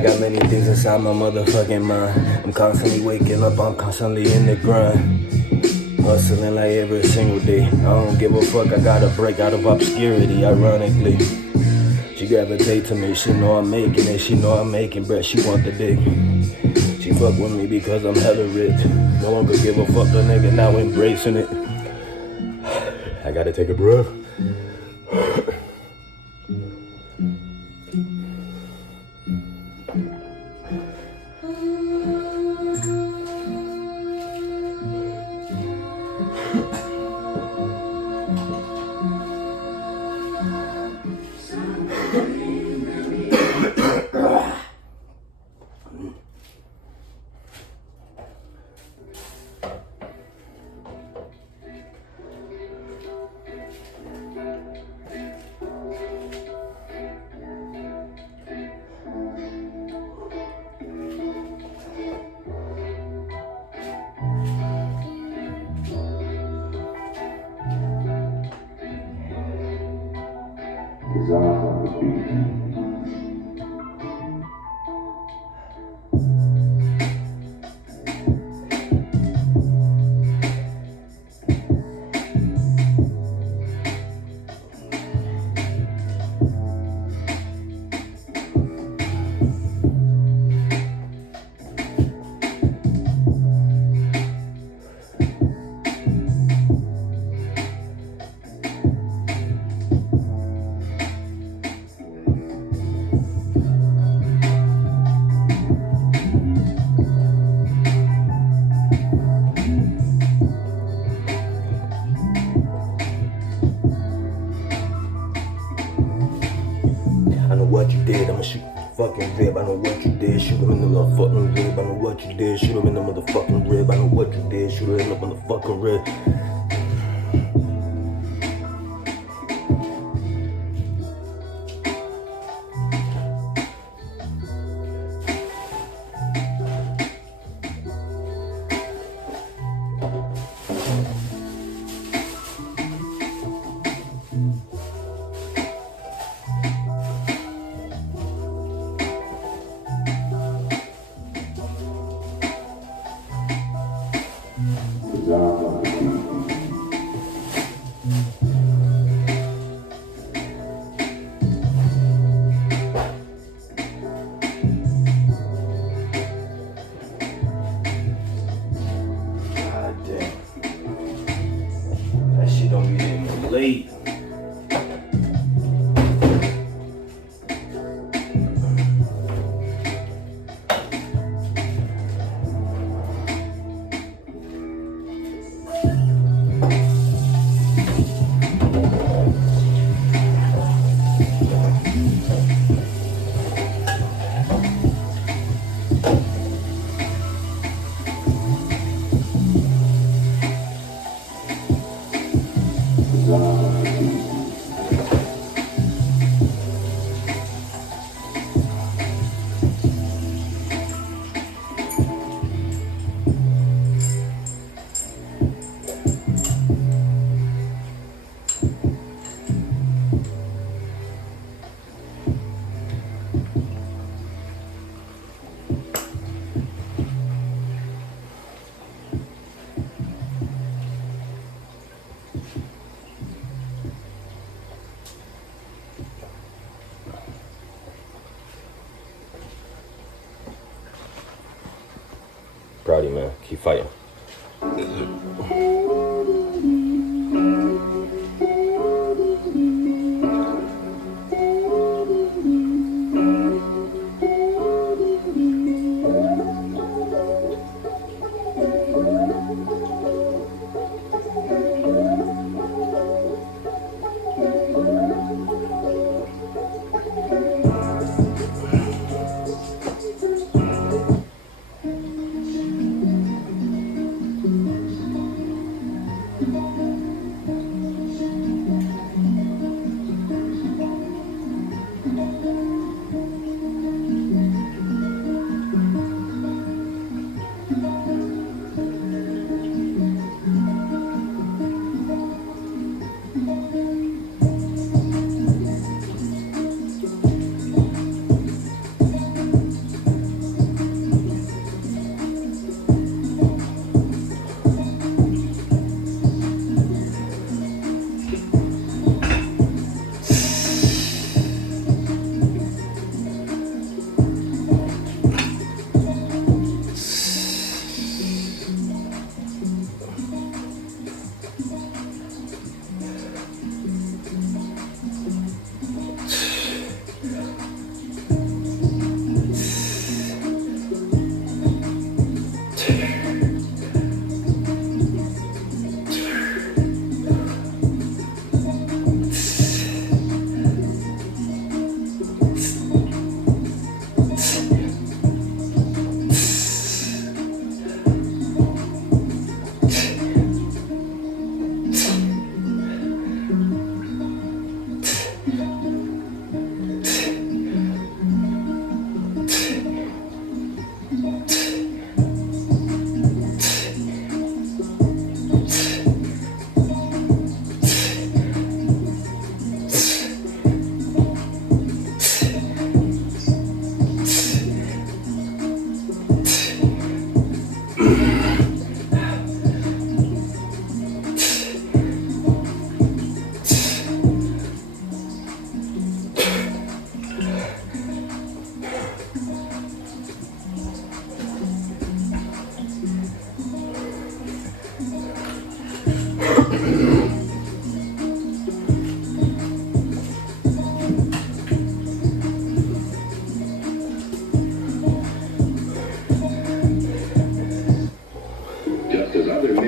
I got many things inside my motherfucking mind. I'm constantly waking up, I'm constantly in the grind. Hustling like every single day. I don't give a fuck, I gotta break out of obscurity, ironically. She gravitate to me, she know I'm making it, she know I'm making bread, she want the dick. She fuck with me because I'm hella rich. No longer give a fuck, a nigga now embracing it. I gotta take a breath. I know what you did, I'ma shoot the fucking rib. I know what you did, shoot him in the motherfucking rib. I know what you did, shoot him in the motherfucking rib. I know what you did, shoot him in the motherfucking rib. Don't be hitting me late. Proud of you, man. Keep fighting.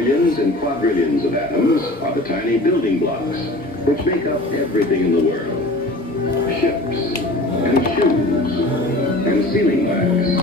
trillions and quadrillions of atoms are the tiny building blocks which make up everything in the world. Ships and shoes and sealing wax.